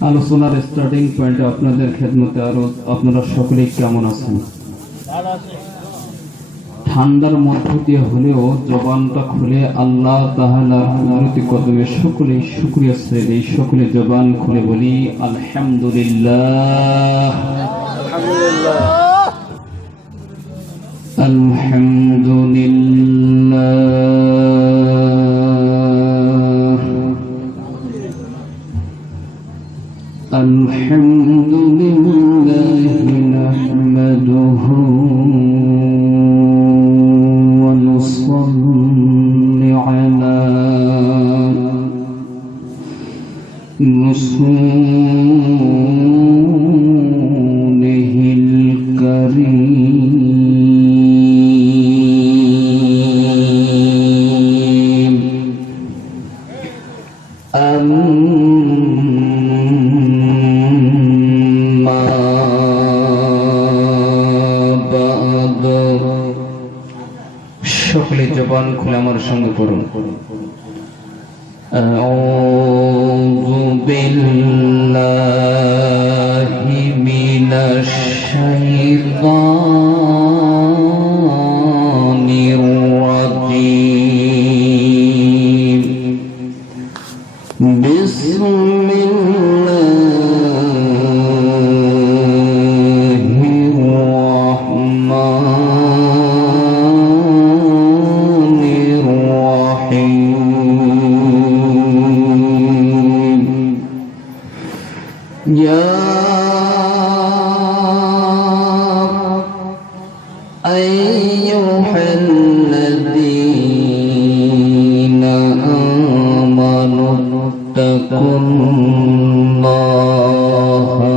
আলোচনার স্টার্টিং পয়েন্টে আপনাদের খেদমতে আরো আপনারা সকলেই কেমন আছেন? ঠান্ডার মধ্য দিয়ে হলেও জবানটা খুলে আল্লাহ তাআলার কুদরতি কদমে সকলেই শুকরিয়া ছেড়ে দেই। সকলে জবান খুলে বলি আলহামদুলিল্লাহ, আলহামদুলিল্লাহ, আলহামদুলিল্লাহ নাহমাদুহু ওয়া নুসাল্লি আলা রাসূলিহিল কারীম। সকলে জবান খুলে আমার সঙ্গে করুন আউযু বিল্লাহি মিনাশ শাইতানির রাজীম। বিসমিল্লাহির রাহমানির রাহিম। ইয়া আইয়ুহাল্লাযীনা আমানু ইত্তাকুল্লাহা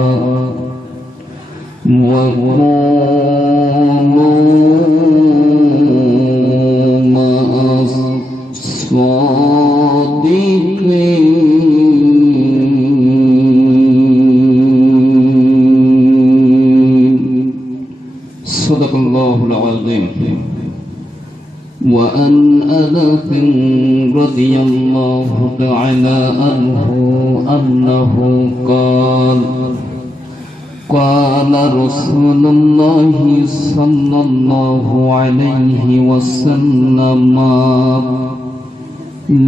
ওয়া কুনু মা'আস সাদিকিন। সাদাকাল্লাহুল আযীম। وعن أنس رضي الله تعالى عنه أنه قال قال رسول الله صلى الله عليه وسلم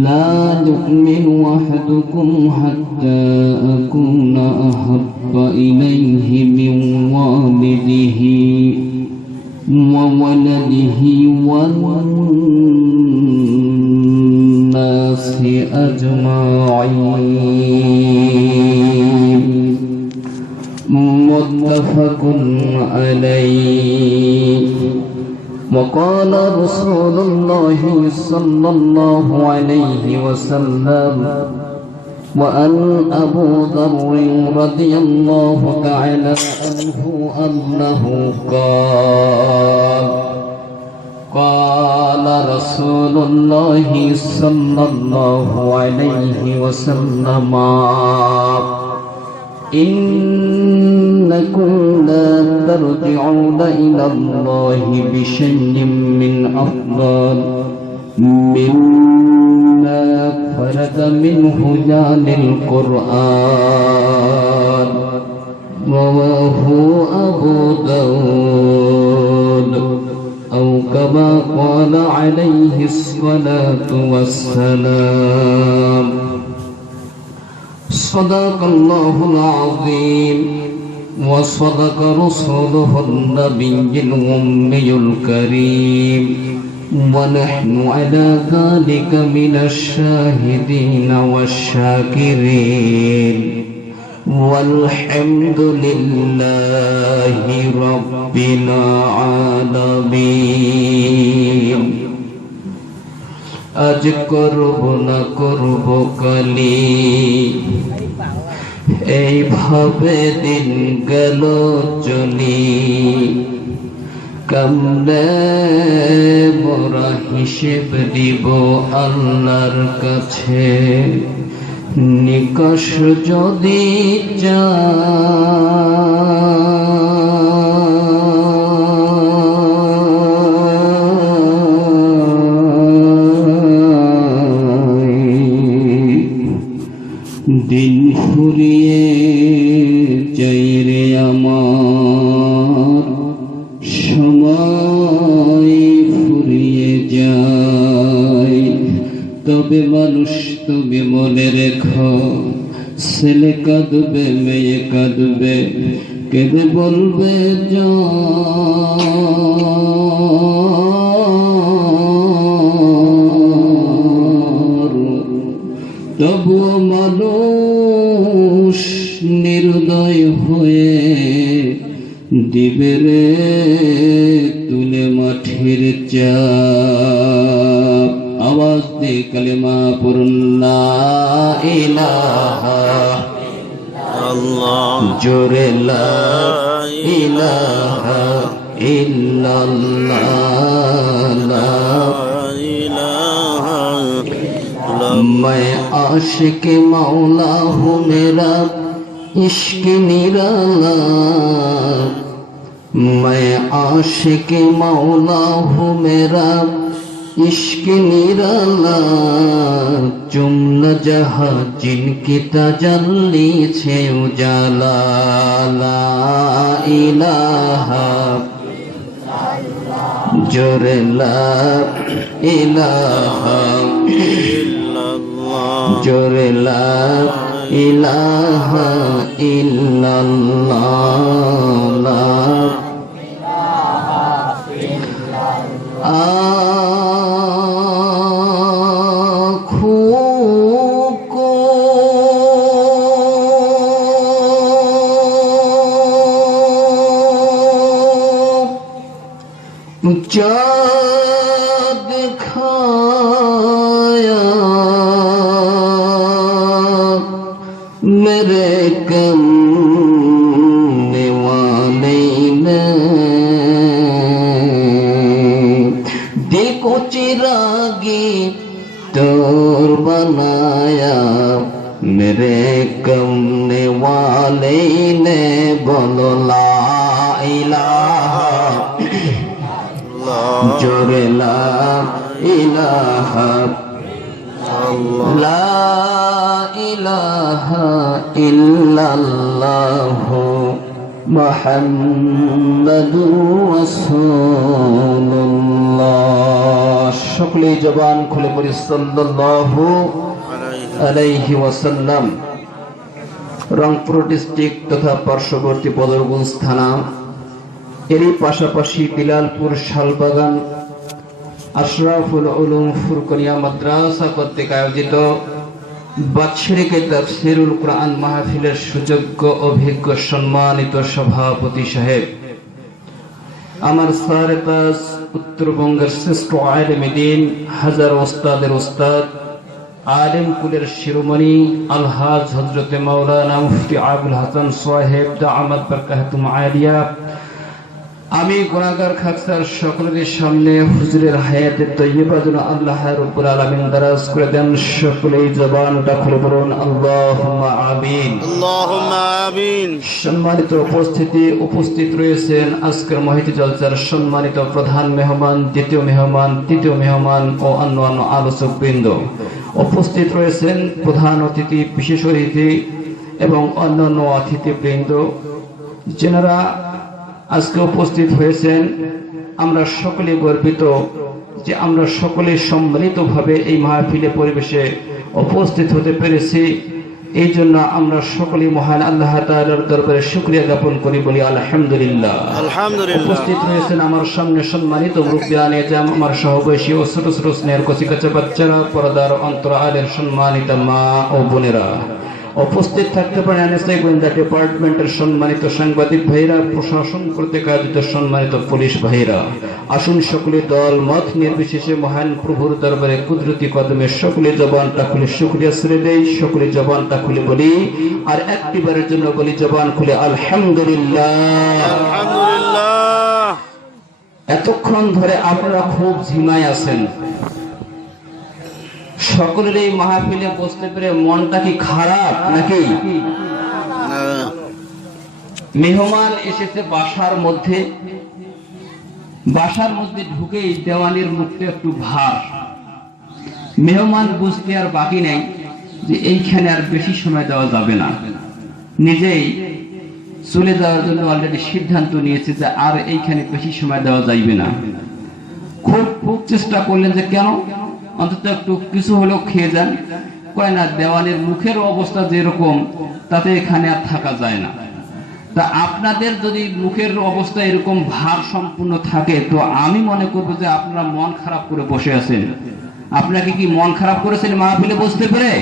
لا يؤمن أحدكم حتى أكون أحب إليه من والده وولده والناس أجمعين. متفق عليه. وقال رسول الله صلى الله عليه وسلم وعن أبو ذر رضي الله تعالى عنه أنه قال قال رسول الله صلى الله عليه وسلم إنكم لا ترجعون إلى الله بشيء من أفضل مما فرد منه جعل القرآن. رواه أبو داود أو كما قال عليه الصلاة والسلام. صدق الله العظيم وصدق رسوله النبي الأمي الكريم ونحن على ذلك من الشاهدين والشاكرين والحمد لله رب العالمين. আজ করব না করব কালি, এইভাবে দিন গেল চলি। কামনে মোরা হিসেব দিব আল্লাহর কাছে, নিকষ যদি দিন ফুরিয়ে ফুরিয়ে যাই রে আমার, সময় ফুরিয়ে যায়। তবে মানুষ তুমি মনে রেখো, ছেলে কাঁদবে মেয়ে কাঁদবে, কেঁদে বলবে তবুও মানুষ নির্দয় হয়ে দিবে রে তুলে মাটির চাপ। আওয়াজ দে কালেমা পড়ুন লা ইলাহা ইল্লাল্লাহ, জোরে লা ইলাহা ইল্লাল্লাহ, লা ইলাহা ইল্লাল্লাহ। मैं आशिक मौला हूँ, मेरा इश्क निराला। मैं आशिक मौला हूँ, मेरा इश्क निराला। जुम्ला जहाँ जिनकी तजल्ली छे उजाला। ला इलाहा जोरे ला इलाहा जोरे ला इलाहा इल्लल्लाह, ला आँखों को चाँद दिखाया मेरे कमने वाले ने। दिल को चिरागी तोर बनाया मेरे कमने वाले ने। बोलो ला इलाहा जोरे ला इलाहा ला इलाहा इल्लल्लाहु मुहम्मदुर রাসূলুল্লাহ। সকলে জবান খুলে পড়ি সাল্লাল্লাহু আলাইহি ওয়াসাল্লাম। রংপুর ডিস্ট্রিক্ট তথা পার্শ্ববর্তী বদরগঞ্জ থানা, এরই পাশাপাশি বিলালপুর শালবাগান আশরাফুল উলুম ফুরকানিয়া মাদ্রাসা কর্তৃক আয়োজিত বাৎসরিক তাফসীরুল কুরআন মাহফিলের সুযোগ্য অভিজ্ঞ সম্মানিত সভাপতি সাহেব, আমার স্যার কাজ উত্তরবঙ্গের শ্রেষ্ঠ আলেমে দ্বীন, হাজার ওস্তাদের ওস্তাদ, আলেম কুলের শিরোমণি আলহাজ হযরতে মাওলানা মুফতি আবুল হাসান সাহেব দামাত বরকাতুম আলিয়া। আমি গুনাহগার খাকসার সকলের সামনে হুজুরের হায়াতে তয়্যিবা যেন আল্লাহ রাব্বুল আলামিন দারাজ করে দেন। সকলেই জবানটা খুলে বলুন আল্লাহুম্মা আমিন, আল্লাহুম্মা আমিন। সম্মানিত উপস্থিতি, উপস্থিত রয়েছেন আজকের মহিতি জলসার সম্মানিত প্রধান মেহমান, দ্বিতীয় মেহমান, তৃতীয় মেহমান ও অন্যান্য আলোচক বৃন্দ। উপস্থিত রয়েছেন প্রধান অতিথি, বিশেষ অতিথি এবং অন্যান্য অতিথি বৃন্দ যারা আজকে উপস্থিত হয়েছেন। আমরা সকলে গর্বিত যে আমরা সকলে সম্মিলিতভাবে এই মাহফিলে পরিবেশে উপস্থিত হতে পেরেছি। এই জন্য আমরা সকলে মহান আল্লাহ তাআলার দরবারে শুকরিয়া জ্ঞাপন করি, বলি আলহামদুলিল্লাহ। আলহামদুলিল্লাহ। উপস্থিত রয়েছেন আমার সামনে সম্মানিত মুরব্বিয়ানে জাম, আমার সহবয়সী ও ছোট ছোট স্নেহের কচিকাচা বাচ্চারা, পর্দার অন্তরালের সম্মানিত মা ও বোনেরা। উপস্থিত থাকতে পারেন এনএসআই গোয়েন্দা ডিপার্টমেন্টের সম্মানিত সাংবাদিক ভাইরা, প্রশাসন কর্তৃক আয়োজিত সম্মানিত পুলিশ ভাইরা। আসুন সকলে দল মত নির্বিশেষে মহান প্রভুর দরবারে কুদরতি কদমে সকলে জবানটা খুলে শুকরিয়া ছেড়ে দেই। সকলে জবানটা খুলে বলি, আর একটিবারের জন্য বলি জবান খুলে আলহামদুলিল্লাহ। আলহামদুলিল্লাহ। এতক্ষণ ধরে আপনারা খুব ঝিমায় আছেন। সকলের এই মাহফিলে বসতে পেরে মনটা কি খারাপ নাকি? মেহমান এসেছে বাসার মধ্যে, বাসার মধ্যে ঢুকেই দেওয়ানির মুখে একটু ভার। মেহমান বুঝতে আর বাকি নেই যে এইখানে আর বেশি সময় দেওয়া যাবে না। নিজেই চলে যাওয়ার জন্য অলরেডি সিদ্ধান্ত নিয়েছে যে আর এইখানে বেশি সময় দেওয়া যাইবে না। খুব খুব চেষ্টা করলেন যে কেন অন্তত একটু কিছু হলেও খেয়ে যান। কয় না, দেওয়ানের মুখের অবস্থা যেরকম তাতে এখানে আর থাকা যায় না। তা আপনাদের যদি মুখের অবস্থা এরকম ভার সম্পূর্ণ থাকে তো আমি মনে করবো যে আপনারা মন খারাপ করে বসে আছেন। আপনাকে কি মন খারাপ করেছেন মাহফিলে বসতে পেরে?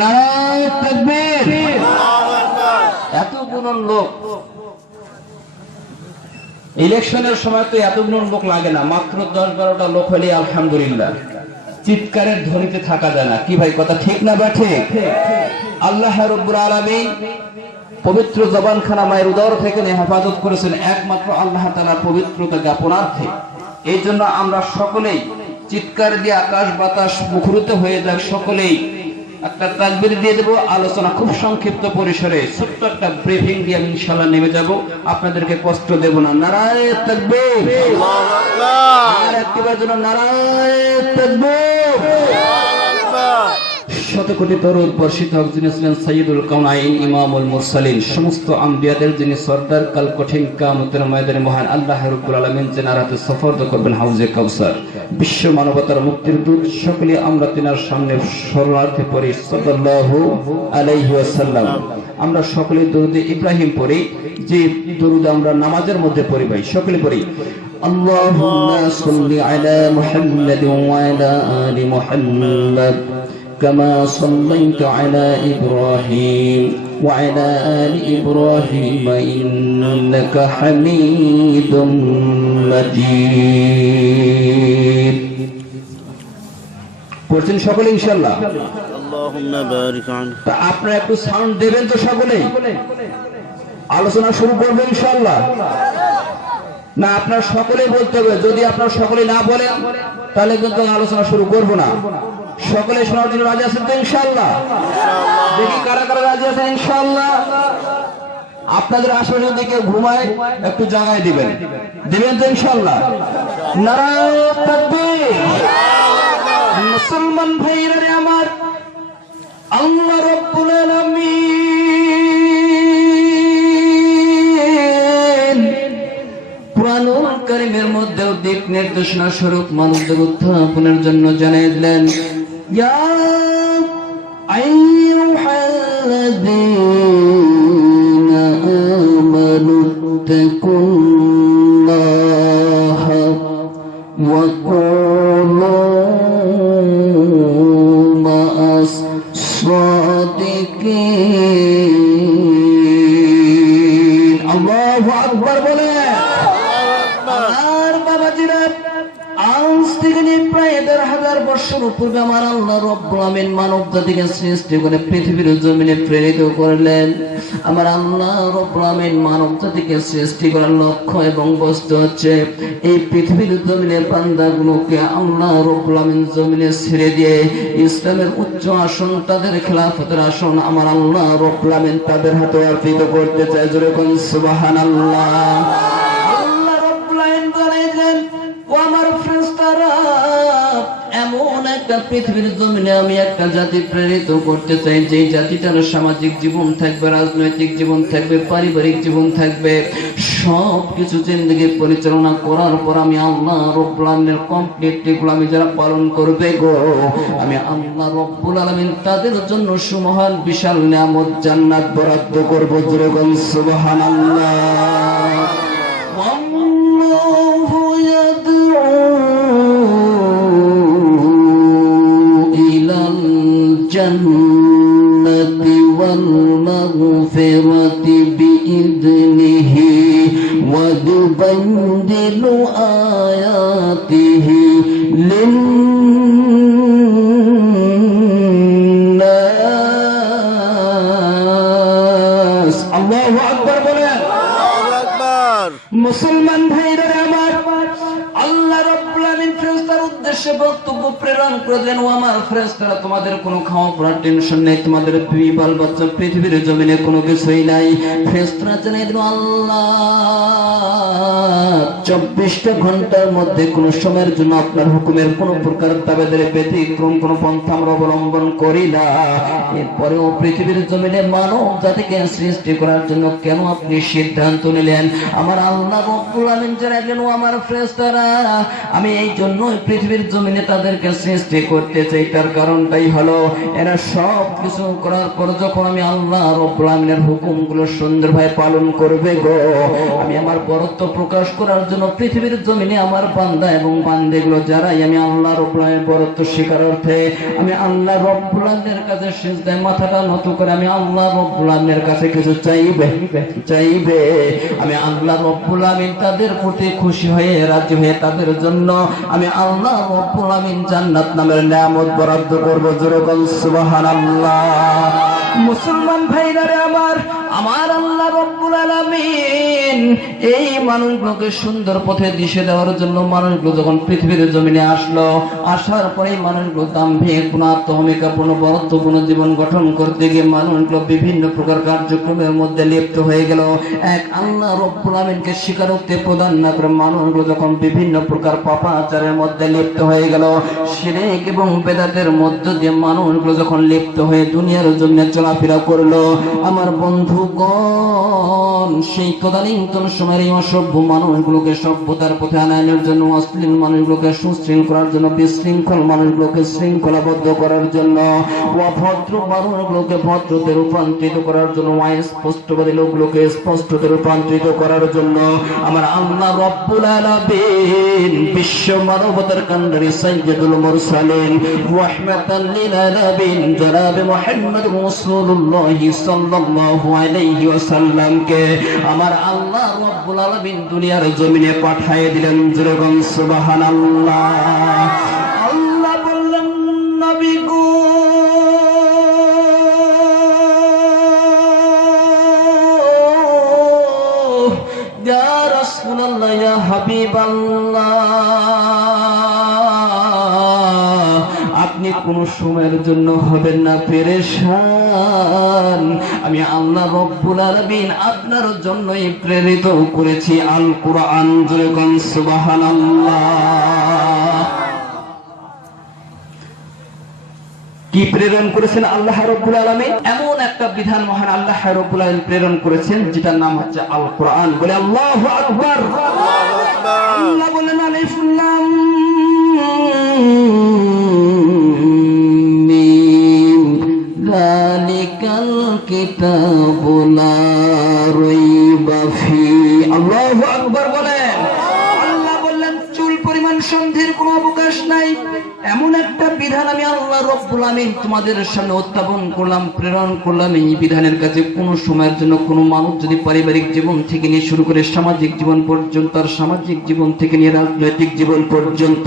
নারায়ে তাকবীর। এতগুলো লোক, ইলেকশনের সময় তো এতগুলো লোক লাগে না, মাত্র 10-12টা লোক হলে আলহামদুলিল্লাহ চিৎকারের ধ্বনিতে থাকা যায় না। কি ভাই কথা ঠিক না বা ঠিক? আল্লাহ রাব্বুল আলামিন পবিত্র জবানখানা মায়ের উদর থেকে হেফাজত করেছেন একমাত্র আল্লাহ তাআলার পবিত্রতা জ্ঞাপনার্থে। এই জন্য আমরা সকলেই চিৎকার দিয়ে আকাশ বাতাস মুখরিত হয়ে যাক। সকলেই একটা তাকবীর দিয়ে দেব। আলোচনা খুব সংক্ষিপ্ত পরিসরে ছোট্ট একটা ব্রিফিং দিয়ে আমি ইনশাআল্লাহ নেমে যাব। আপনাদেরকে কষ্ট দেব না। নারায়ে তাকবীর। আল্লাহু আকবার। আর একবার জন্য নারায়ে তাকবীর। শত কোটি দরুদ বর্ষিত হোক যিনি ছিলেন সাইয়্যিদুল কাউনাইন ইমামুল মুরসালিন, সমস্ত আম্বিয়াদের যিনি সরদার, কাল কঠিন কিয়ামতের ময়দানে মহান আল্লাহ রাব্বুল আলামিন যিনার হাতে সফরদ করবেন হাউজে কাউসার, বিশ্ব মানবতার মুক্তির দূত। সকলে আমরা তিনার সামনে শরণার্থী পড়ি সাল্লাল্লাহু আলাইহি ওয়াসাল্লাম। আমরা সকলে দরুদ ইব্রাহিম পড়ি, যে দরুদ আমরা নামাজের মধ্যে পড়ি। ভাই সকলে পড়ি আল্লাহুম্মা সাল্লি আলা মুহাম্মাদ ওয়া আলা আলি মুহাম্মাদ كما صليت على إبراهيم وعلى آل إبراهيم إنك حميد مجيد। পড়ছেন সকলে ইনশাআল্লাহ? আল্লাহুম্মা বারিক আনহু। তা আপনারা একটু সাউন্ড দেবেন তো সকলেই? আলোচনা শুরু করবেন ইনশাআল্লাহ? না, আপনারা সকলেই বলতে হবে। যদি আপনারা সকলে না বলেন তাহলে কিন্তু আলোচনা শুরু করব না। সকলে শোনার জন্য রাজি আছেন তো ইনশাআল্লাহ? দেখি কারা কারা রাজি আছেন ইনশাআল্লাহ। আপনাদের আশেপাশে যদি কেউ ঘুমায় একটু জাগায় দিবেন তো ইনশাআল্লাহ? নারায়ে তাকবীর। মুসলমান ভাইরা রে আমার, আল্লাহ রাব্বুল আলামিন কুরআনুল কারীমের মধ্যে দিক নির্দেশনা স্বরূপ মানুষদের উত্থাপনের জন্য জানিয়ে দিলেন, ইয়া আইয়ুহাল্লাযীনা আমানু তাকুল্লাহা ওয়া কুনু মা'আস সাদিকিন। আল্লাহু আকবার বলে। আর বাবাজিরা, আজ থেকে প্রায় ১,৫০০ বছর পূর্বে আমার আল্লাহ রাব্বুল আলামিন মানব জাতিকে সৃষ্টি করে পৃথিবীর জমিনে প্রেরিত করলেন। আমার আল্লাহ রাব্বুল আলামিন মানব জাতিকে সৃষ্টি করার লক্ষ্য এবং বস্তু হচ্ছে এই পৃথিবীর জমিনে বান্দাগুলোকে আল্লাহ রাব্বুল আলামিন জমিনে ছেড়ে দিয়ে ইসলামের উচ্চ আসন, তাদের খেলাফতের আসন আমার আল্লাহ রাব্বুল আলামিন তাদের হাতে অর্পিত করতে চায়। জোরে কোন সুবহানাল্লাহ। এমন একটা পৃথিবীর জমিনে আমি একটা জাতি প্রেরিত করতে চাই, যে জাতিটার সামাজিক জীবন থাকবে, রাজনৈতিক জীবন থাকবে, পারিবারিক জীবন থাকবে, সব কিছু জিন্দেগি পরিচালনা করার পর আমি আল্লাহ রাব্বুল আলামিনের কমপ্লিটলি গোলামি যারা পালন করবে গো, আমি আল্লাহ রাব্বুল আলামিন তাদের জন্য সুমহান বিশাল নিয়ামত জান্নাত বরাদ্দ করব। জোরে বল সুবহানাল্লাহ। আল্লাহু ইয়াদউ ইলাল জান্নাতি ওয়াল মাগফিরাতি বিইذনিহি ওয়া যুবাদদিলু আয়াতিহি লিন্নাস। আল্লাহু আকবার বলেন। আল্লাহু আকবার। মুসলমান ভাইরা আমার, আল্লাহ রাব্বুল আলামিন ফেরেশতার উদ্দেশ্যে উদ্দেশ্যে বক্তব্য প্রেরণ করে দিলেন, ও আমার ফেরেশতারা, তোমাদের কোনো খাওয়া পড়ার টেনশন নেই, তোমাদের দুই বাল বাচ্চা পৃথিবীর জমিনে কোনো কিছুই নাই। ফেরেশতারা জানিয়ে দিল, আল্লাহ 24টা ঘন্টার মধ্যে কোন সময়ের জন্য আপনার হুকুমের কোন প্রকার তাবেদের ব্যতিক্রম কোন পন্থা আমরা অবলম্বন করি না। এরপরেও পৃথিবীর জমিনে মানব জাতিকে সৃষ্টি করার জন্য কেন আপনি সিদ্ধান্ত নিলেন? আমার আল্লাহ রব্বুল আমিন জানালেন, ও আমার ফেরেশতারা, আমি এই জন্যই পৃথিবীর জমিনে তাদেরকে সৃষ্টি করতে চাই। তার কারণটাই হলো, এরা সব কিছু করার পর যখন আমি আল্লাহ রব্বুল আমিনের হুকুমগুলো সুন্দরভাবে পালন করবে গো, আমি আমার বরত্ব প্রকাশ করার জন্য পৃথিবীর জমিনে আমার বান্দা এবং বান্দেগুলো যারাই আমি আল্লাহ রব্বুল আমিনের বরত্ব স্বীকারার্থে আমি আল্লাহ রব্বুল আমিনের কাছে সিজদায় মাথাটা নত করে আমি আল্লাহ রব্বুল আমিনের কাছে কিছু চাইবে, আমি আল্লাহ রব্বুল আমিন তাদের প্রতি খুশি হয়ে রাজি হয়ে তাদের জন্য আমি আল্লাহ রব্বুল আমিন জান্নাত নামের নিয়ামত বরাদ্দ করব। জোরে বল সুবহানাল্লাহ। মুসলমান ভাইরা আমার আল্লাহ রব্বুল আলামিন এই মানুষগুলোকে সুন্দর পথে দিশে দেওয়ার জন্য মানুষগুলো যখন পৃথিবীর জমিনে আসলো, আসার পরে মানুষগুলো দাম্ভিক আত্মহমিকাপূর্ণ বরত্বপূর্ণ জীবন গঠন করতে গিয়ে মানুষগুলো বিভিন্ন প্রকার কার্যক্রমের মধ্যে লিপ্ত হয়ে গেল। এক আল্লাহ রব্বুল আমিনকে স্বীকারোক্তি প্রদান না করে মানুষগুলো যখন বিভিন্ন প্রকার পাপাচারের মধ্যে লিপ্ত হয়ে গেল, শিরক এবং বেদাতের মধ্য দিয়ে মানুষগুলো যখন লিপ্ত হয়ে দুনিয়ার জন্য চলাফেরা করলো, আমার বন্ধুগণ সেই তদানীন্তন সময়ের এই অসভ্য মানুষগুলোকে সভ্যতার পথে আনানোর জন্য, অশ্লীল মানুষগুলোকে সুশৃঙ্খল করার জন্য, বিশৃঙ্খল মানুষগুলোকে শৃঙ্খলাবদ্ধ করার জন্য, অভদ্র মানুষগুলোকে ভদ্রতে রূপান্তরিত করার জন্য, অস্পষ্টবাদী লোকগুলোকে স্পষ্টতে রূপান্তরিত করার জন্য আমার আল্লাহ রব্বুল আলামিন বিশ্ব মানবতার কান্ডারি সাইয়্যিদুল মুরসালিন রাহমাতাল লিল আলামিন জনাবে মুহাম্মদ রাসূলুল্লাহ সাল্লাল্লাহু আলাইহি ওয়াসাল্লামকে আমার আল্লাহ রব্বুল আলামিন দুনিয়ার জমিনে পাঠিয়ে দিলেন। জোরে বল সুবহানাল্লাহ। আল্লাহ বললেন, নবী গো ইয়া রাসূলুল্লাহ, ইয়া হাবিবাল্লাহ, আপনি কোন সময়ের জন্য হবেন না পেরেশান। আমি আল্লাহ রব্বুল আলামিন আপনার জন্যই প্রেরিত করেছি আল কুরআন। জোরে বল সুবহানাল্লাহ। কি প্রেরণ করেছেন আল্লাহ রাব্বুল আলামিন? এমন একটা বিধান মহান আল্লাহ রাব্বুল আলামিন প্রেরণ করেছেন যেটার নাম হচ্ছে আল কুরআন। বলে আল্লাহু আকবার। আল্লাহ বলেন, আলিফ লাম মিম যালিকাল কিতাবু লা রাইবা ফি। আল্লাহু আকবার বলেন। আল্লাহ বললেন, চুল পরিমাণ সন্দেহের কোনো অবকাশ নাই। এমন একটা বিধান আমি আল্লাহ রব্বুল আমিন তোমাদের সামনে উত্থাপন করলাম, প্রেরণ করলাম। এই বিধানের কাছে কোন সময়ের জন্য কোনো মানুষ যদি পারিবারিক জীবন থেকে নিয়ে শুরু করে সামাজিক জীবন পর্যন্ত, আর সামাজিক জীবন থেকে নিয়ে রাজনৈতিক জীবন পর্যন্ত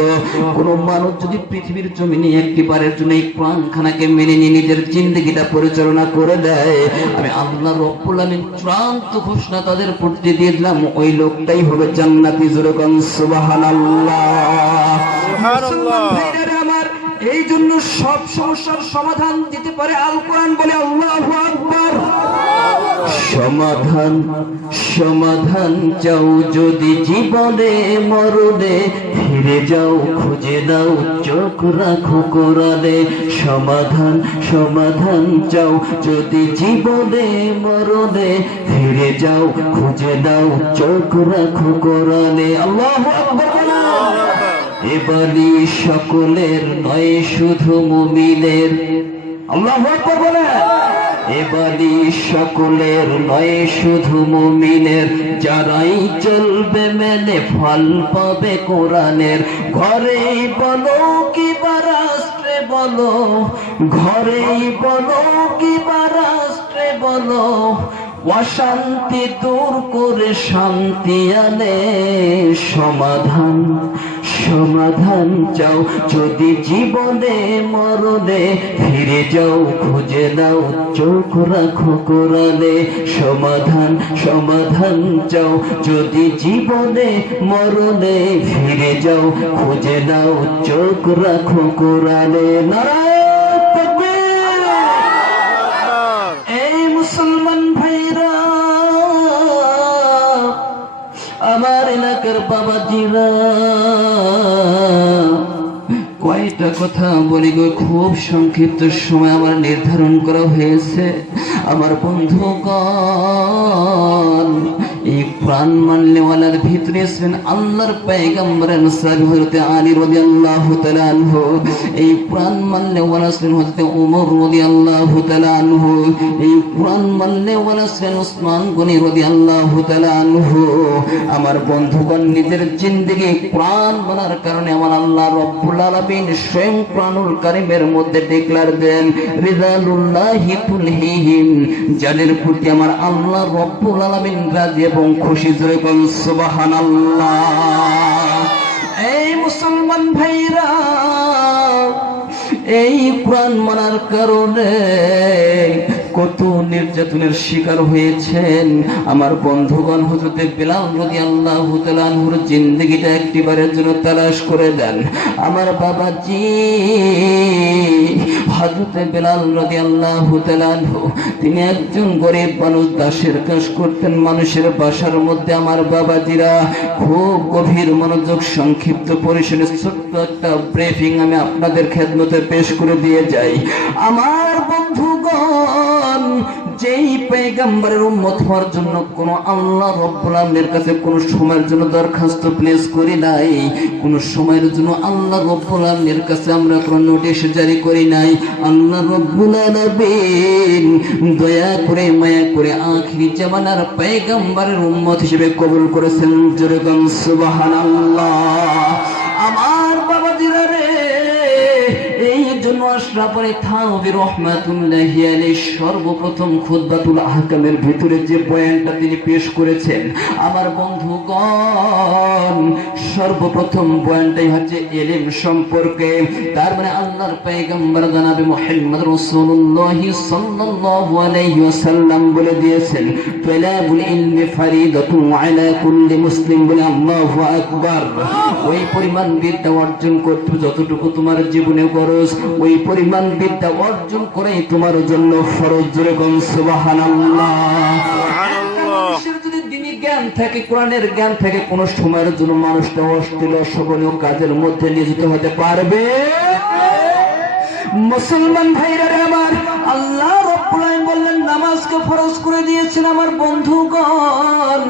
কোনো মানুষ যদি পৃথিবীর জমিনে একটিবারের জন্য এই কোরআনখানাকে মেনে নিয়ে নিজের জিন্দেগিটা পরিচালনা করে দেয়, আমি আল্লাহ রব্বুল আমিন চূড়ান্ত ঘোষণা তাদের প্রতি দিয়ে দিলাম, ওই লোকটাই হবে জান্নাতি। জোরে বল সুবহানাল্লাহ। আমার এই জন্য সব সমস্যার সমাধান দিতে পারে আল কোরআন। বলে আল্লাহু আকবার। সমাধান চাও যদি জীবনে মরণে, ফিরে যাও খুঁজে দাও চোখ রাখো কোরআনে। সমাধান চাও যদি জীবনে মরণে, ফিরে যাও খুঁজে দাও চোখ রাখো কোরআনে। আল্লাহু আকবার। এবারই সকলের নয় শুধু মুমিনের। আল্লাহু আকবার বলে। এবারই সকলের নয় শুধু মুমিনের, যারাই চলবে মেনে ফল পাবে কোরআনের। ঘরেই বলো কিবা রাষ্ট্রে বলো, ঘরেই বলো কিবা রাষ্ট্রে বলো, অশান্তি দূর করে শান্তি আনে। সমাধান চাও যদি জীবনে মরণে, ফিরে যাও খুঁজে দাও চোখ রাখো কোরআনে। সমাধান সমাধান চাও যদি জীবনে মরণে, ফিরে যাও খুঁজে দাও চোখ রাখো কোরআনে। নারায়ণ তাকবীর। এই মুসলমান ভাইরা, আমার এলাকার বাবাজিরা, কয়টা কথা বলি গো, খুব সংক্ষিপ্ত সময় আমার নির্ধারণ করা হয়েছে। আমার বন্ধুগণ, এই প্রাণ মানলেওয়ালার ভিতরে ছিলেন আল্লাহর পয়গম্বর সাহাবী হযরত আলী রাদিয়াল্লাহু তাআলা আনহু। এই প্রাণ মানলেওয়ালা ছিলেন হযরত ওমর রাদিয়াল্লাহু তাআলা আনহু। এই প্রাণ মানলেওয়ালা ছিলেন ওসমান গনি রাদিয়াল্লাহু তাআলা আনহু। আমার বন্ধুগণ, নিজের জিন্দেগি প্রাণ মানার কারণে আমার আল্লাহ রব্বুল আলামিন স্বয়ং প্রাণুল কারীমের মধ্যে ডিক্লেয়ার দেন, রিজালুল্লাহি তুলহিহিম, যাদের প্রতি আমার আল্লাহ রব্বুল আলামিন রাজি এবং খুশি। জয় বল সুবহানাল্লাহ। এই মুসলমান ভাইরা, এই কোরআন মানার কারণে কত নির্যাতনের শিকার হয়েছেন আমার বন্ধুগণ। হযরত বিলাল রাদিয়াল্লাহু তাআলা আনহুর জিন্দেগিটা একটিবারের জন্য তালাশ করে দেন। আমার বাবাজি হযরত বিলাল রাদিয়াল্লাহু তাআলা আনহু, তিনি একজন গরিব মানুষ, দাসের কাজ করতেন মানুষের বাসার মধ্যে। আমার বাবাজিরা, খুব গভীর মনোযোগ, সংক্ষিপ্ত পরিসরে ছোট্ট একটা ব্রিফিং আমি আপনাদের খেদমতে পেশ করে দিয়ে যাই। আমার বন্ধুগণ, যেই পয়গম্বরের উম্মত হওয়ার জন্য কোন আল্লাহ রব্বুল আলামিনের কাছে কোন সময়ের জন্য দরখাস্ত প্লেস করি নাই, কোন সময়ের জন্য আল্লাহ রব্বুল আলামিনের কাছে আমরা কোন নোটিশ জারি করি নাই, আল্লাহ রব্বুল আলামিন দয়া করে মায়া করে আখিরি জামানার পয়গম্বরের উম্মত হিসেবে কবুল করেছেন। জোরে বলুন সুবহানাল্লাহ। আমার বাবাজিরা রে, এই জন্য আশরাফুল থানভী রাহমাতুল্লাহি আলাইহি সর্বপ্রথম খুতবাতুল আহকামের ভিতরে যে বয়ানটা তিনি পেশ করেছেন, আমার বন্ধুগণ, সর্বপ্রথম বয়ানটাই হচ্ছে ইলম সম্পর্কে। তার মানে আল্লাহর পয়গম্বর জনাবে মুহাম্মদ রাসূলুল্লাহ সাল্লাল্লাহু আলাইহি ওয়াসাল্লাম বলে দিয়েছেন, তালাবুল ইলমি ফারিদাতুন আলা কুল্লি মুসলিম। বলে আল্লাহু আকবার। ওই পরিমাণ বিদ্যা অর্জন করতে যতটুকু তোমার জীবনে খরচ, ওই পরিমাণ বিদ্যা অর্জন করে তোমার জন্য ফরজ। জোরে বলুন সুবহানাল্লাহ। যদি দ্বীনি জ্ঞান থাকে, কোরআনের জ্ঞান থাকে, কোন সময়ের জন্য মানুষটা অশ্লীল অশোভনীয় কাজের মধ্যে নিয়োজিত হতে পারবে? মুসলমান ভাইরা আমার, আল্লাহ রব্বুল আলামিন বললেন নামাজকে ফরজ করে দিয়েছেন। আমার বন্ধুগণ,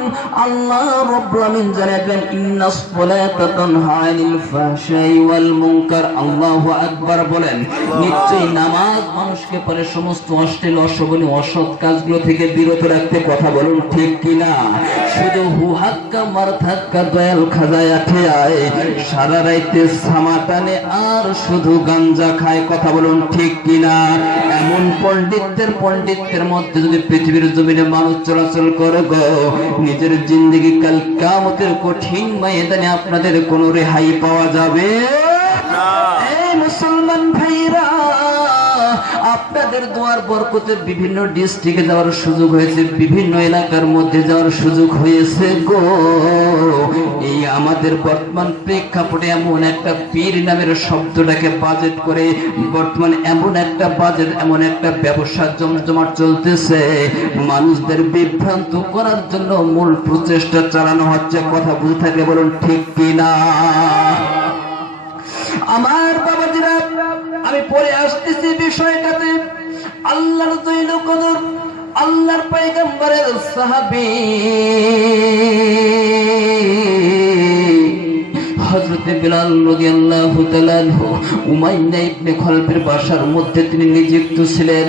আল্লাহ রব্বুল আলামিন জানালেন ইন্নাস সালাতা তানহা আনিল ফাহশাই ওয়াল মুনকার। আল্লাহু আকবার বলেন, নিশ্চয়ই নামাজ মানুষকে পারে সমস্ত অশ্লীল অশোভনীয় অসৎ কাজগুলো থেকে বিরত রাখতে। কথা বলুন ঠিক কিনা? শুধু হুহাক্কা মারথাক্কা দয়াল খাজায় আঠে আয়, সারা রাইতে সামা টানে আর শুধু গাঞ্জা খায়। কথা বলুন ঠিক কিনা? এমন পণ্ডিতের মধ্যে যদি পৃথিবীর জমিনে মানুষ চলাচল করে গো, নিজের জিন্দেগি কাল কিয়ামতের কঠিন ময়দানে আপনাদের কোনো রেহাই পাওয়া যাবে না। এই মুসলমান ভাইরা, আপনাদের দোয়ার বরকতে বিভিন্ন ডিস্ট্রিক্টে যাওয়ার সুযোগ হয়েছে, বিভিন্ন এলাকার মধ্যে যাওয়ার সুযোগ হয়েছে গো। এই আমাদের বর্তমান প্রেক্ষাপটে এমন একটা পীর নামের শব্দটাকে বাজেট করে বর্তমান এমন একটা বাজেট, এমন একটা ব্যবসা জমজমাট চলতেছে, মানুষদের বিভ্রান্ত করার জন্য মূল প্রচেষ্টা চালানো হচ্ছে। কথা বুঝে থাকলে বলুন ঠিক কিনা? আমার বাবাজিরা, আমি পরে আসতেছি বিষয়টাতে। আল্লাহর দয়ালু কদর, আল্লাহর পয়গম্বরের সাহাবী হযরত বিলাল রাদিয়াল্লাহু তাআলা আনহু উমাইয়া ইবনে খলফের বাসার মধ্যে তিনি নিযুক্ত ছিলেন।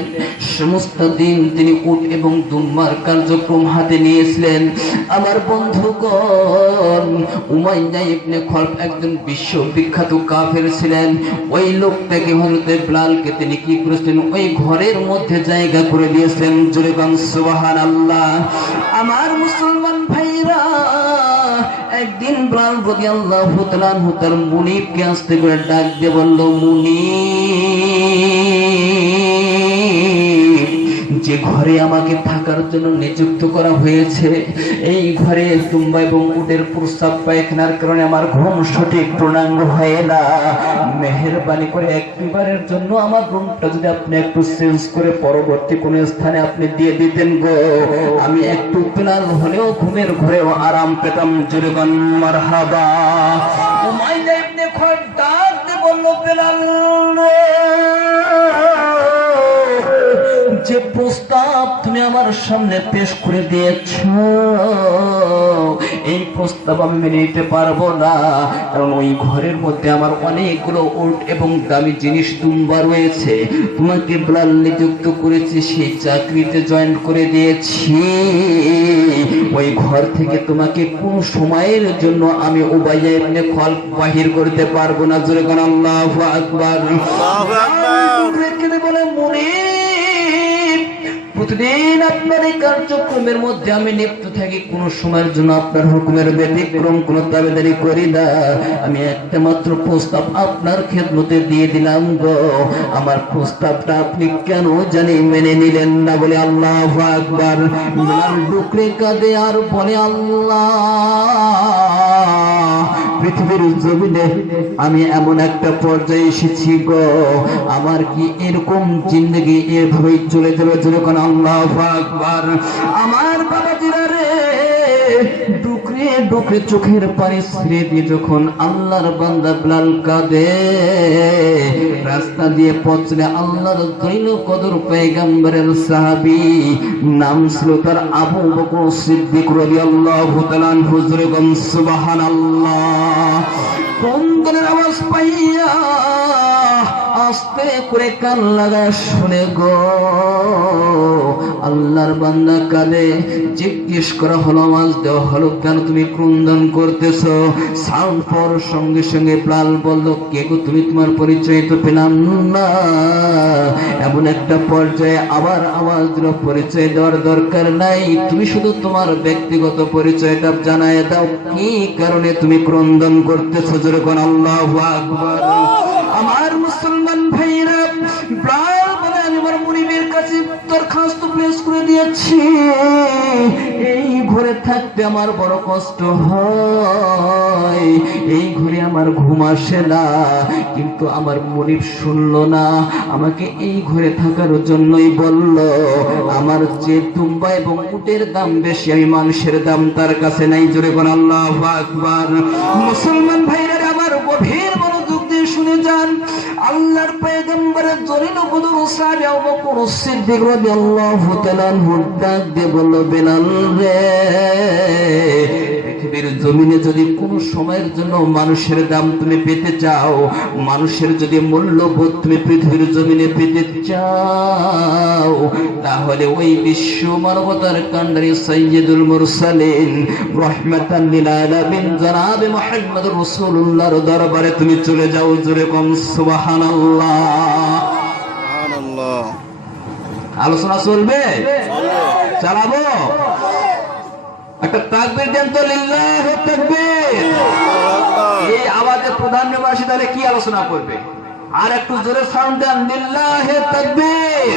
সমস্ত দিন তিনি উট এবং দুম্বার কার্যক্রম হাতে নিয়েছিলেন। আমার বন্ধুগণ, উমাইয়া ইবনে খলফ একজন বিশ্ববিখ্যাত কাফের ছিলেন। ওই লোকটাকে হযরত বিলালকে তিনি কি করেছিলেন? ওই ঘরের মধ্যে জায়গা করে দিয়েছিলেন। জোরে বলুন সুবহানাল্লাহ। আমার মুসলমান ভাইরা, একদিন বিলাল রাদিয়াল্লাহু তাআলা আনহু তার মুনিবকে আস্তে করে ডাক দিয়ে বলল, মুনিব, যে ঘরে আমাকে থাকার জন্য নিযুক্ত করা হয়েছে, এই ঘরে দুম্বা এবং উটের প্রস্রাব পায়খানার কারণে আমার ঘুম সঠিক পূর্ণাঙ্গ হয় না। মেহেরবানি করে একবারের জন্য আমার রুমটা যদি আপনি একটু চেঞ্জ করে পরবর্তী কোন স্থানে আপনি দিয়ে দিতেন গো, আমি একটু পেনাল হলেও ঘুমের ঘরেও আরাম পেতাম। জোরে বল মারহাবা। উমাইয়া ইবনে খালিদ ডাক দিয়ে বলল, বেলাল রে, যে প্রস্তাব তুমি আমার সামনে পেশ করে দিয়েছ, এই প্রস্তাব আমি মেনে নিতে পারবো না, কারণ ওই ঘরের মধ্যে আমার অনেকগুলো উট এবং দামি জিনিস দুম্বা রয়েছে। তোমাকে বিলাল নিযুক্ত করেছি, সেই চাকরিতে জয়েন করে দিয়েছি, ওই ঘর থেকে তোমাকে কোন সময়ের জন্য আমি উবাইয়া ইবনে খালিদ বাহির করতে পারবো না। জোরে কোন আল্লাহু আকবার। আল্লাহু আকবার। বলে, মুনিব, প্রতিদিন আপনার এই কার্যক্রমের মধ্যে আমি লিপ্ত থাকি, কোন সময়ের জন্য আপনার হুকুমের ব্যতিক্রম কোন দাবিদারি করি না। আমি একটা মাত্র প্রস্তাব আপনার খেদমতে দিয়ে দিলাম গো, আমার প্রস্তাবটা আপনি কেন জানি মেনে নিলেন না? বলে আল্লাহু আকবার। বিলাল ডুকরে কাঁদে আর বলে, আল্লাহ, পৃথিবীর জমিনে আমি এমন একটা পর্যায়ে এসেছি গো, আমার কি এরকম জিন্দগি এভাবেই চলে যাবে? যখন আল্লাহু আকবার। আমার বাবাজিরা রে, ডুকরে ডুকরে চোখের পানি ছেড়ে দিয়ে যখন আল্লাহর বান্দা বিলাল কাঁদে, রাস্তা দিয়ে পথ চলে আল্লাহর দৈন কদর পয়গম্বরের সাহাবী, নাম ছিল তার আবু বকর সিদ্দিক রাদিয়াল্লাহু তাআলা আনহু। হুজুরে গম সুবহানাল্লাহ। কন্দনের আওয়াজ পাইয়া আস্তে করে কান লাগা শুনে গো, আল্লাহর বান্দা কাঁদে। জিজ্ঞেস করা হলো, আওয়াজ দেওয়া হলো, কেন তুমি ক্রন্দন করতেছ? সাউন্ড পর সঙ্গে সঙ্গে বিলাল বলল, কে গো তুমি? তোমার পরিচয় তো পেলাম না। এমন একটা পর্যায়ে আবার আওয়াজ দিল, পরিচয় দেওয়ার দরকার নাই, তুমি শুধু তোমার ব্যক্তিগত পরিচয়টা জানায় দাও, কি কারণে তুমি ক্রন্দন করতেছ? যখন আল্লাহু আকবার। আমার মুসলমান ভাইরা, বিলাল বলে, আমি আমার মুনিবের কাছে দরখাস্ত পেশ করে দিয়েছি, এই ঘরে থাকতে আমার বড় কষ্ট হয়, এই ঘরে আমার ঘুম আসে না, কিন্তু আমার মুনিব শুনলো না, আমাকে এই ঘরে থাকার জন্যই বলল। আমার যে দুম্বা এবং উটের দাম বেশি, আমি মানুষের দাম তার কাছে নাই। জোরে বল আল্লাহু আকবার। মুসলমান ভাইরা আমার গভীর মনোযোগ দিয়ে শুনে যান, আল্লাহর পয়গম্বরের জলিল কদর সাহাবী আবু বকর সিদ্দিক রাদিয়াল্লাহু তাআলা আনহু ডাক দিয়ে বলল, বেলাল রে, পৃথিবীর জমিনে যদি কোন সময়ের জন্য মানুষের দাম তুমি পেতে চাও, মানুষের যদি মূল্যবোধ তুমি পৃথিবীর জমিনে পেতে চাও, তাহলে ওই বিশ্ব মানবতার কান্ডারি সাইয়্যিদুল মুরসালিন রাহমাতাল লিল আলামিন জনাবে মুহাম্মদুর রাসূলুল্লাহর দরবারে তুমি চলে যাও। জোরে কম সুবহানাল্লাহ। সুবহানাল্লাহ। আলোচনা চলবে, চালাবো? একটা তাকবীর দেন তো, লিল্লাহু তাকবীর। এই আওয়াজে প্রধান নিবাসী তাহলে কি আলোচনা করবে? আর একটু জোরে সাউন্ড দেন, লিল্লাহু তাকবীর।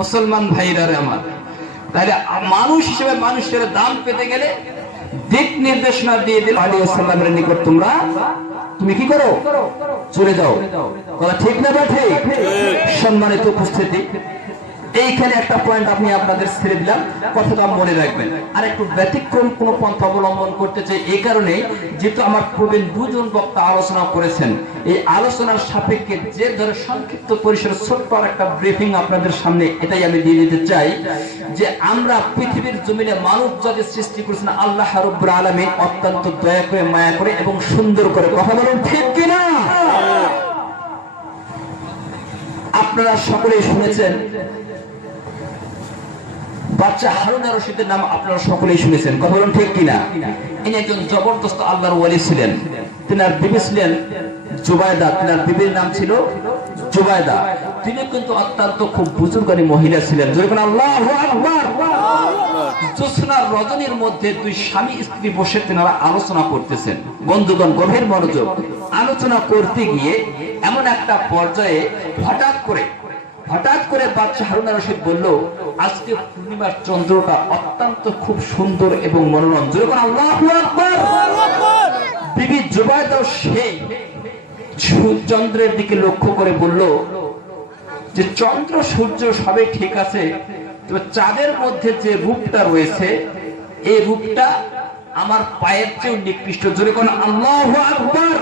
মুসলমান ভাইরা আমার, তাহলে মানুষ হিসেবে মানুষের দাম পেতে গেলে দিক নির্দেশনা দিয়ে দিল আলাইহিস সালামের নিকট, তুমি কি করো? চলে যাও। কথা ঠিক না? ঠিক। সম্মানিত উপস্থিতি, এইখানে একটা পয়েন্ট আমি আপনাদের ছেড়ে দিলাম, কথাটা মনে রাখবেন। আর একটু ব্যতিক্রম কোন পন্থা অবলম্বন করতে চাই, এই কারণে যেহেতু আমার প্রবীণ দুজন বক্তা আলোচনা করেছেন, এই আলোচনার সাপেক্ষে যে ধরে সংক্ষিপ্ত পরিসরে ছোট্ট একটা ব্রিফিং আপনাদের সামনে এটাই আমি দিয়ে দিতে চাই, যে আমরা পৃথিবীর জমিনে মানব জাতি সৃষ্টি করেছেন আল্লাহ রাব্বুল আলামিন অত্যন্ত দয়া করে, মায়া করে এবং সুন্দর করে। কথা বলেন ঠিক কিনা? আপনারা সকলেই শুনেছেন বাচ্চা হারুন আর রশিদের নাম, আপনারা সকলেই শুনেছেন। কথা বলেন ঠিক কিনা? ইনি একজন জবরদস্ত আল্লাহর ওয়ালি ছিলেন। তিনার বিবি ছিলেন জুবাইদা, তিনার বিবির নাম ছিল জুবাইদা। তিনি কিন্তু অত্যন্ত খুব বুজুর্গানী মহিলা ছিলেন। যেরকম আল্লাহু আকবার। জ্যোৎস্নার রজনীর মধ্যে দুই স্বামী স্ত্রী বসে তেনারা আলোচনা করতেছেন। বন্ধুগণ গভীর মনোযোগ। আলোচনা করতে গিয়ে এমন একটা পর্যায়ে হঠাৎ করে বাদশা হারুন রশিদ বলল, আজকে পূর্ণিমার চন্দ্রটা অত্যন্ত খুব সুন্দর এবং মনোরম। যেরকম আল্লাহু আকবার। বিবি জুবাইদা সেই চন্দ্রের দিকে লক্ষ্য করে বলল যে চন্দ্র সূর্য সবই ঠিক আছে, তবে চাঁদের মধ্যে যে রূপটা রয়েছে এই রূপটা আমার পায়ের চেয়েও নিকৃষ্ট। জোরে কোন আল্লাহু আকবার।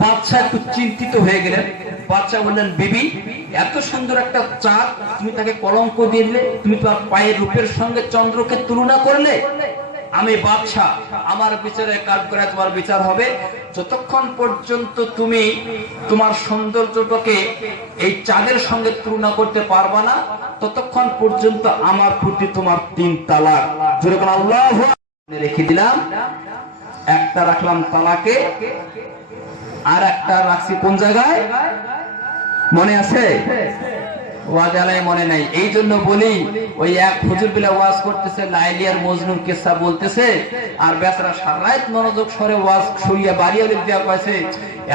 বাদশা একটু চিন্তিত হয়ে গেলেন। বাদশা বললেন, বিবি এত সুন্দর একটা চাঁদ তুমি তাকে কলঙ্ক দিয়ে দিলে, তুমি তোমার পায়ের রূপের সঙ্গে চন্দ্রকে তুলনা করলে। আমি বাদশা, আমার বিচারে কাজ করে তোমার বিচার হবে। যতক্ষণ পর্যন্ত তুমি তোমার সৌন্দর্যটাকে এই চাঁদের সঙ্গে তুলনা করতে পারবা না, ততক্ষণ পর্যন্ত আমার প্রতি তোমার 3 তালাক। যেরকম আল্লাহু আকবার রেখে দিলাম। একটা রাখলাম তালাকে, আর একটা রাখছি কোন জায়গায় মনে আছে? ওয়াজ আলাই মনে নাই। এই জন্য বলি, ওই এক হুজুর বিলা ওয়াজ করতেছে, লাইলি আর মজনুর কিসসা বলতেছে, আর বেচারা সারা রাত মনোযোগ সরে ওয়াজ শুইয়া বাড়িয়া লিখ দেওয়া কয়েছে,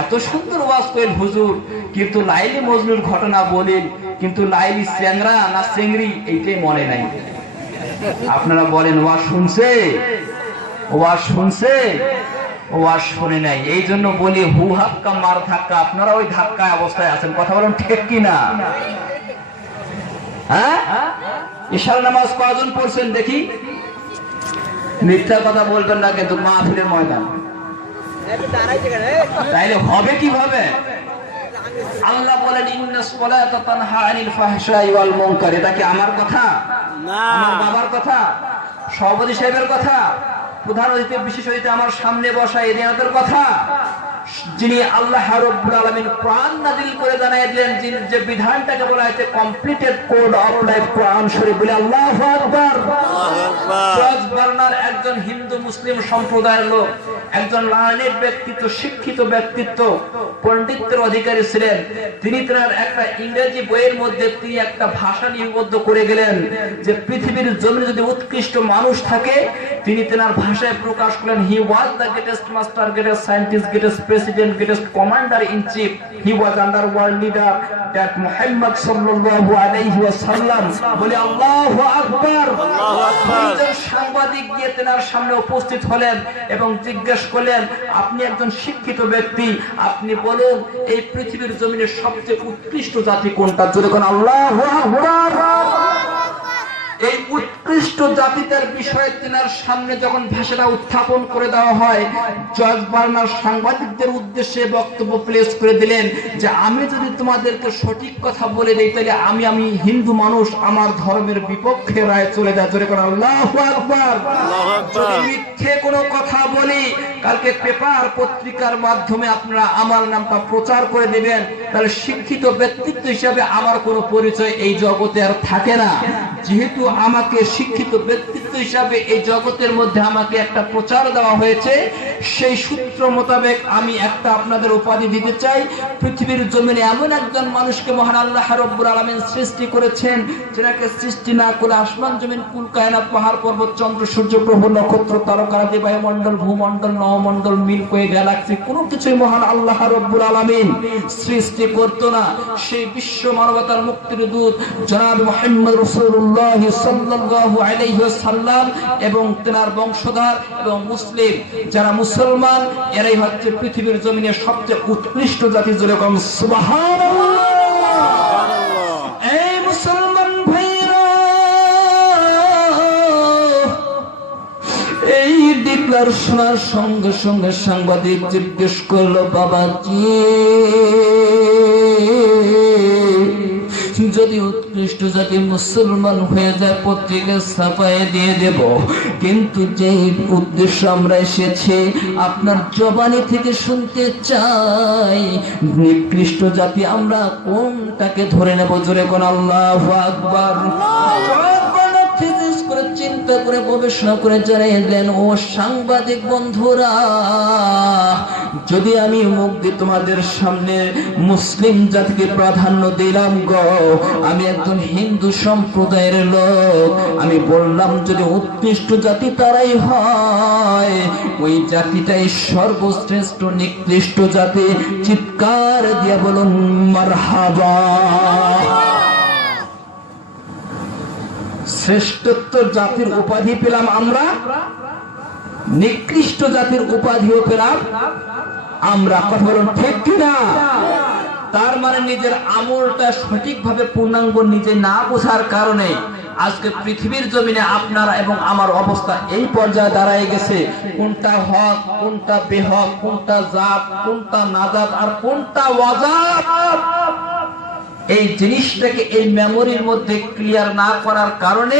এত সুন্দর ওয়াজ করেন হুজুর, কিন্তু লাইলি মজনুর ঘটনা বলেন, কিন্তু লাইলি চ্যাংরা না চেংড়ি এইটাই মনে নাই। আপনারা বলেন ওয়াজ শুনছে? ওয়াজ শুনছে? ওয়াজ শুনে নাই। এই জন্য বলি, হু হাক্কা মার ধাক্কা, আপনারা ওই ধাক্কায় অবস্থায় আছেন। কথা বলেন ঠিক কিনা? হ্যাঁ, ইশার নামাজ কয়জন পড়ছেন দেখি? মিথ্যা কথা বলবেন না কিন্তু মাহফিলের ময়দান। তাইলে হবে কিভাবে? আল্লাহ বলেন, ইন্নাস সালাতা তানহা আনিল ফাহশাই ওয়াল মুনকার। এটা কি আমার কথা? না। আমার বাবার কথা? সভাপতি সাহেবের কথা? প্রধান অতিথি বিশেষ অতিথি আমার সামনে বসা এদের কথা? যিনি আল্লাহ রাব্বুল আলামিন কোরআন নাযিল করে জানায় দিলেন, যে বিধানটাকে বলা হয়েছে কমপ্লিটেড কোড অফ লাইফ, কোরআন শরীফ। বলে আল্লাহু আকবার। জর্জ বার্নার একজন হিন্দু মুসলিম সম্প্রদায়ের লোক, একজন লার্নেড ব্যক্তিত্ব, শিক্ষিত ব্যক্তিত্ব, পণ্ডিতের অধিকারী ছিলেন। তিনি তার একটা ইংরেজি বইয়ের মধ্যে তিনি একটা ভাষা নিবদ্ধ করে গেলেন যে পৃথিবীর জমিনে যদি উৎকৃষ্ট মানুষ থাকে, তিনি তেনার ভাষায় প্রকাশ করলেন, he was the greatest master, greatest scientist, greatest president, greatest commander in chief, he was underworld leader that Muhammad সাল্লাল্লাহু আলাইহি ওয়াসাল্লাম। বলে আল্লাহু আকবার। আল্লাহু আকবার। সাংবাদিক গিয়ে তেনার সামনে উপস্থিত হলেন এবং জিজ্ঞেস করলেন, আপনি একজন শিক্ষিত ব্যক্তি, আপনি বলুন এই পৃথিবীর জমিনে সবচেয়ে উৎকৃষ্ট জাতি কোনটা? জোরে কোন আল্লাহু আকবার। এই উৎকৃষ্ট জাতিদের বিষয়ে তেনার সামনে যখন ভাষাটা উত্থাপন করে দেওয়া হয়, জর্জ বার্নার সাংবাদিকদের উদ্দেশ্যে বক্তব্য প্লেস করে দিলেন যে আমি যদি তোমাদেরকে সঠিক কথা বলে দিই, তাহলে আমি হিন্দু মানুষ, আমার ধর্মের বিপক্ষে রায় চলে যায়। জোরে করে আল্লাহু আকবার। যদি মিথ্যে কোনো কথা বলি, কালকে পেপার পত্রিকার মাধ্যমে আপনারা আমার নামটা প্রচার করে দিবেন, তাহলে শিক্ষিত ব্যক্তিত্ব হিসাবে আমার কোনো পরিচয় এই জগতে আর থাকে না। যেহেতু আমাকে শিক্ষিত ব্যক্তিত্ব হিসাবে এই জগতের মধ্যে আমাকে একটা প্রচার দেওয়া হয়েছে, সেই সূত্র মোতাবেক আমি একটা আপনাদের উপাধি দিতে চাই। পৃথিবীর জমিনে এমন একজন মানুষকে মহান আল্লাহ রাব্বুল আলামিন সৃষ্টি করেছেন, যেটাকে সৃষ্টি না করে আসমান জমিন কুল কায়নাত পাহাড় পর্বত চন্দ্র সূর্য গ্রহ নক্ষত্র তারকারাদি বায়ুমণ্ডল ভূমণ্ডল নবমণ্ডল মিল্কি গ্যালাক্সি কোনো কিছুই মহান আল্লাহ রাব্বুল আলামিন সৃষ্টি করতো না। সেই বিশ্ব মানবতার মুক্তির দূত জনাব মুহাম্মদ রাসূলুল্লাহ সাল্লাল্লাহু আলাইহি ওয়াসাল্লাম এবং তেনার বংশধর এবং মুসলিম যারা মুসলমান, এরাই হচ্ছে পৃথিবীর জমিনে সবচেয়ে উৎকৃষ্ট জাতি। জোরে বলুন সুবহানাল্লাহ। এই মুসলমান ভাইরা, এই ডিক্লারেশনের সঙ্গে সঙ্গে সাংবাদিক জিজ্ঞেস করলো, বাবাজি যদি উৎকৃষ্ট জাতি মুসলমান হয়ে যায় পত্রিকা ছাপায় দিয়ে দেব, কিন্তু যে উদ্দেশ্য আমরা এসেছি আপনার জবানি থেকে শুনতে চাই, নিকৃষ্ট জাতি আমরা কোনটাকে ধরে নেব? জোরে কোন আল্লাহু আকবার। চিন্তা একটা করে গবেষণা করে জানিয়ে দেন, ও সাংবাদিক বন্ধুরা, যদি আমি মুখ দিয়ে তোমাদের সামনে মুসলিম জাতিকে প্রাধান্য দিলাম গো, আমি একজন হিন্দু সম্প্রদায়ের লোক, আমি বললাম যদি উৎকৃষ্ট জাতি তারাই হয়, ওই জাতিটাই সর্বশ্রেষ্ঠ নিকৃষ্ট জাতি। চিৎকার দিয়ে বলুন মারহাবা। শ্রেষ্ঠত্ব জাতির উপাধি পেলাম আমরা, নিকৃষ্ট জাতির উপাধিও পেলাম আমরা। কথা বলুন ঠিক কিনা? তার মানে নিজের আমলটা সঠিকভাবে পূর্ণাঙ্গ নিজে না বোঝার কারণে আজকে পৃথিবীর জমিনে আপনার এবং আমার অবস্থা এই পর্যায়ে দাঁড়ায় গেছে। কোনটা হক, কোনটা বেহক, কোনটা জাত, কোনটা নাজাত, আর কোনটা ওয়াজাব, এই জিনিসটাকে এই মেমোরির মধ্যে ক্লিয়ার না করার কারণে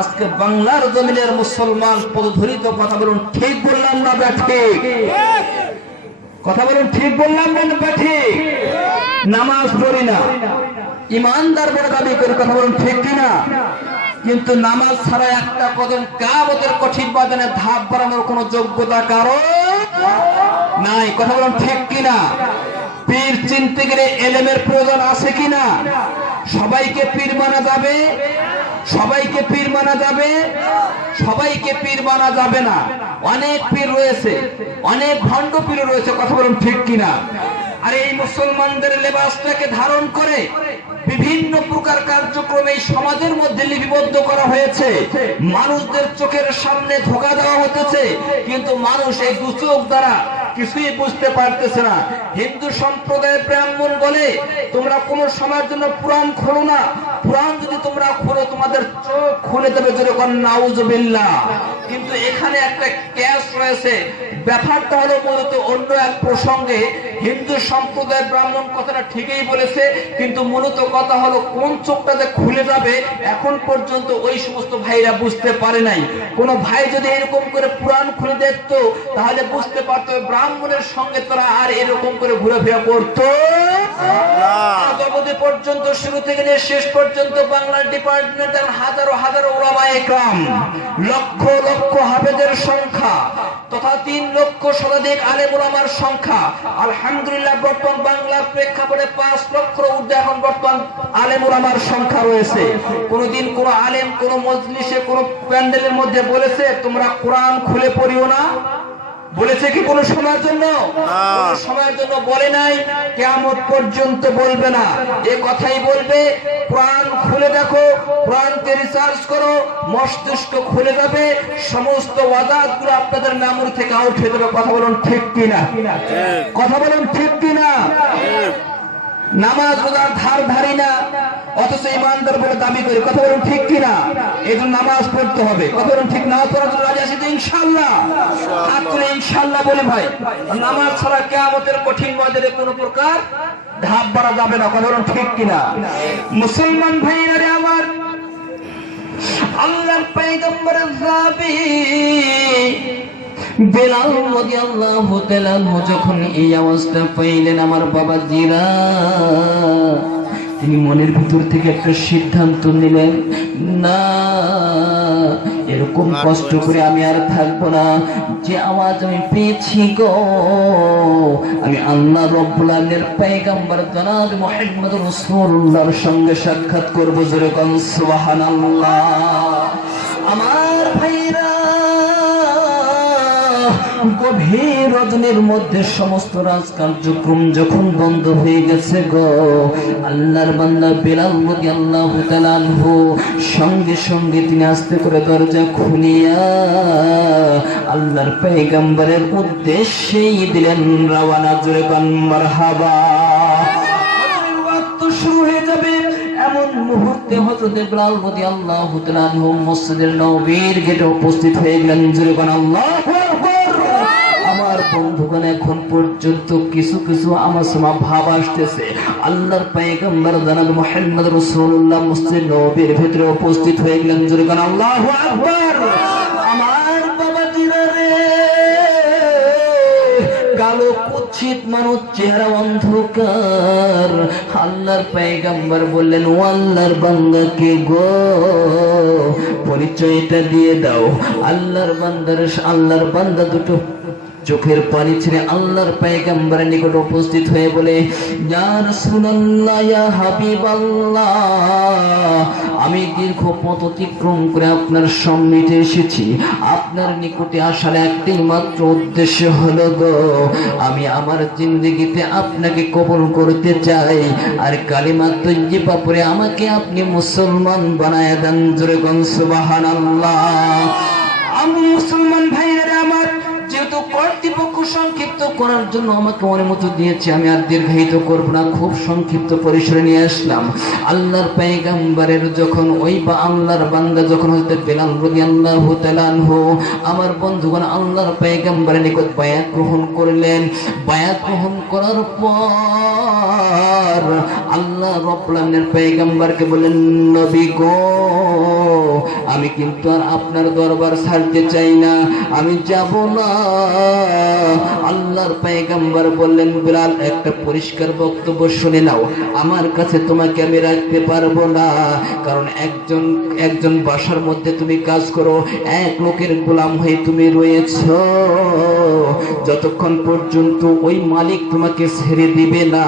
আজকে বাংলার জমিনের মুসলমান পদধরিত। কথা বলুন ঠিক বললাম না ঠিক? কথা বলুন ঠিক বললাম না ঠিক? নামাজ পড়ি না, ইমানদার বলে দাবি করি, কথা বলুন ঠিক কিনা? কিন্তু নামাজ ছাড়া একটা কদম কিয়ামতের কঠিন ময়দানে ধাপ বাড়ানোর কোন যোগ্যতা কারো নাই। কথা বলুন ঠিক কিনা? পীর চিনতে গেলে এলেমের প্রয়োজন আছে কিনা? সবাইকে পীর মানা যাবে? সবাইকে পীর মানা যাবে? সবাইকে পীর মানা যাবে না। অনেক পীর রয়েছে, অনেক ভণ্ড পীর রয়েছে। কথা বলুন ঠিক কিনা? আর এই মুসলমানদের লেবাসটাকে ধারণ করে বিভিন্ন প্রকার কার্যক্রমে সমাজের মধ্যে লিপিবদ্ধ করা হয়েছে, মানুষদের চোখের সামনে ধোঁকা দেওয়া হতেছে, কিন্তু মানুষ এই দুচোখ দ্বারা কিছুই বুঝতে পারতেছে না। হিন্দু সম্প্রদায়ের ব্রাহ্মণ বলে তোমরা কোন সময়ের জন্য পুরাণ খোলো না, পুরাণ যদি তোমরা খোলো তোমাদের চোখ খুলে দেবে, যেরকম নাউজুবিল্লাহ। কিন্তু এখানে একটা ক্যাশ রয়েছে, ব্যাপারটা হলো মূলত অন্য এক প্রসঙ্গে। হিন্দু সম্প্রদায়ের ব্রাহ্মণ কথাটা ঠিকই বলেছে, কিন্তু মূলত কথা হলো কোন চোখটা যে খুলে যাবে এখন পর্যন্ত ওই সমস্ত ভাইরা বুঝতে পারে নাই। কোন ভাই যদি এরকম করে পুরাণ খুলে দেখতো তাহলে বুঝতে পারতো ব্রাহ্মণের সঙ্গে তারা আর এরকম করে ঘোরাফেরা করতো না। পর্যন্ত শুরু থেকে নিয়ে শেষ পর্যন্ত বাংলার ডিপার্টমেন্টের হাজারো হাজারো উলামায়ে কেরাম, লক্ষ লক্ষ হাফেজের সংখ্যা তথা 3 লক্ষ শতাধিক আলেম উলামার সংখ্যা। আলহামদুলিল্লাহ বর্তমান বাংলার প্রেক্ষাপটে 5 লক্ষর ঊর্ধ্বে এখন বর্তমান আলেম উলামার সংখ্যা রয়েছে। কোনদিন কোন আলেম কোন মজলিসে কোন প্যান্ডেলের মধ্যে বলেছে তোমরা কোরআন খুলে পড়িও না? বলেছে কি কোন সময়ের জন্য? কোন সময়ের জন্য বলে নাই, কিয়ামত পর্যন্ত বলবে না। এই কথাই বলবে কোরআন খুলে দেখো, কোরআনকে রিসার্চ করো, মস্তিষ্ক খুলে যাবে, সমস্ত ওয়াজাতগুলো আপনাদের মেমোরি থেকে আউট হয়ে যাবে। কথা বলুন ঠিক কিনা? কথা বলুন ঠিক কিনা? নামাজ রোজার ধার ধারি না, অথচ ইমানদার বলে দাবি করি। কথা বলুন ঠিক কিনা? এই জন্য নামাজ পড়তে হবে। কথা বলুন ঠিক? নামাজ পড়ার জন্য রাজি আছি তো ইনশাআল্লাহ? হাত তুলে ইনশাআল্লাহ বলে ভাই। নামাজ ছাড়া কিয়ামতের কঠিন ময়দানে কোনো প্রকার ধাপ বাড়া যাবে না। কথা বলুন ঠিক কিনা? মুসলমান ভাইরা রে আমার, আল্লাহর পয়গম্বরের সাহাবী বেলাল রাদিয়াল্লাহু তাআলা যখন এই আওয়াজটা পাইলেন, আমার বাবাজিরা, তিনি মনের ভিতর থেকে একটা সিদ্ধান্ত নিলেন, না এরকম কষ্ট করে আমি আর থাকবো না। যে আওয়াজ আমি পেয়েছি গো, আমি আল্লাহ রাব্বুল আলামিনের পয়গম্বর জনাব মুহাম্মদ রাসূলুল্লাহর সঙ্গে সাক্ষাৎ করব। যেরকম সুবহানাল্লাহ। আমার ভাইরা, গভীর রজনীর মধ্যে সমস্ত রাজ কার্যক্রম যখন বন্ধ হয়ে গেছে গো, আল্লাহর বান্দা বেলাল রাদিয়াল্লাহু তাআলা আনহু সঙ্গে সঙ্গে তিনি আস্তে করে দরজা খুলিয়া আল্লাহর পয়গম্বরের উদ্দেশ্যেই দিলেন রওনা। জোরে কোন মারহাবা। ওয়াক্ত শুরু হয়ে যাবে এমন মুহূর্তে হযরত বেলাল রাদিয়াল্লাহু তাআলা আনহু মসজিদের নববীর গেটে উপস্থিত হয়ে গেলেন। জোরে কোন আল্লাহু আকবার। আমার বন্ধুগণ, এখন পর্যন্ত কিছু কিছু আমার সময় ভাব আসতেছে, আল্লাহর পয়গম্বর জনাব মুহাম্মদ রাসূলুল্লাহ মসজিদ নববীর ভিতরে উপস্থিত হয়ে গেলেন। জোরে কোন আল্লাহু আকবার। আমার বাবাজিরা রে, কালো কুৎসিত মানুষ, চেহারা অন্ধকার। আল্লাহর পয়গম্বর বললেন, ও আল্লাহর বান্দা কে গো? পরিচয়টা দিয়ে দাও। আল্লাহর বান্দা দুটো চোখের পানি ছেড়ে আল্লাহর পয়গম্বরের নিকট উপস্থিত হয়ে বলে, ইয়া রাসূলুল্লাহ, ইয়া হাবিবাল্লাহ, আমি দীর্ঘ পথ অতিক্রম করে আপনার সম্মুখে এসেছি। আপনার নিকটে আসার একটি মাত্র উদ্দেশ্য হলো গো, আমি আমার জিন্দেগিতে আপনাকে কবুল করতে চাই, আর কালিমা তাইয়্যিবা পড়ে আমাকে আপনি মুসলমান বানায় দেন। জোরে কোন সুবহানাল্লাহ। আমি মুসলমান ভাইরা আমার, যেহেতু কর্তৃপক্ষ সংক্ষিপ্ত করার জন্য আমাকে অনুমতি দিয়েছে, আমি আর দীর্ঘায়িত করব না, খুব সংক্ষিপ্ত পরিসরে নিয়ে আসলাম। আল্লাহর পয়গম্বরের যখন আল্লাহর বান্দা যখন হযরত বেলাল রাদিয়াল্লাহু তাআলা আনহু আমার বন্ধুগণ আল্লাহর পয়গম্বরের নিকট বায়াত গ্রহণ করলেন, বায়াত গ্রহণ করার পর আল্লাহ রাব্বুল আলামিনের পয়গম্বরকে বললেন, নবী গো, আমি কিন্তু আর আপনার দরবার ছাড়তে চাই না, আমি যাব না। আল্লাহর পয়গম্বর বললেন, বিলাল, একটা পরিষ্কার বক্তব্য শুনে নাও, আমার কাছে তোমাকে আমি রাখতে পারবো না, কারণ একজন বাসার মধ্যে তুমি কাজ করো, এক লোকের গোলাম হয়ে তুমি রয়েছো, যতক্ষণ পর্যন্ত ওই মালিক তোমাকে ছেড়ে দিবে না,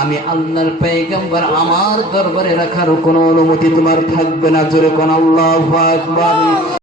আমি আল্লাহর পয়গম্বর আমার দরবারে রাখার কোনো অনুমতি তোমার থাকবে না। জোরে কোন আল্লাহু আকবার।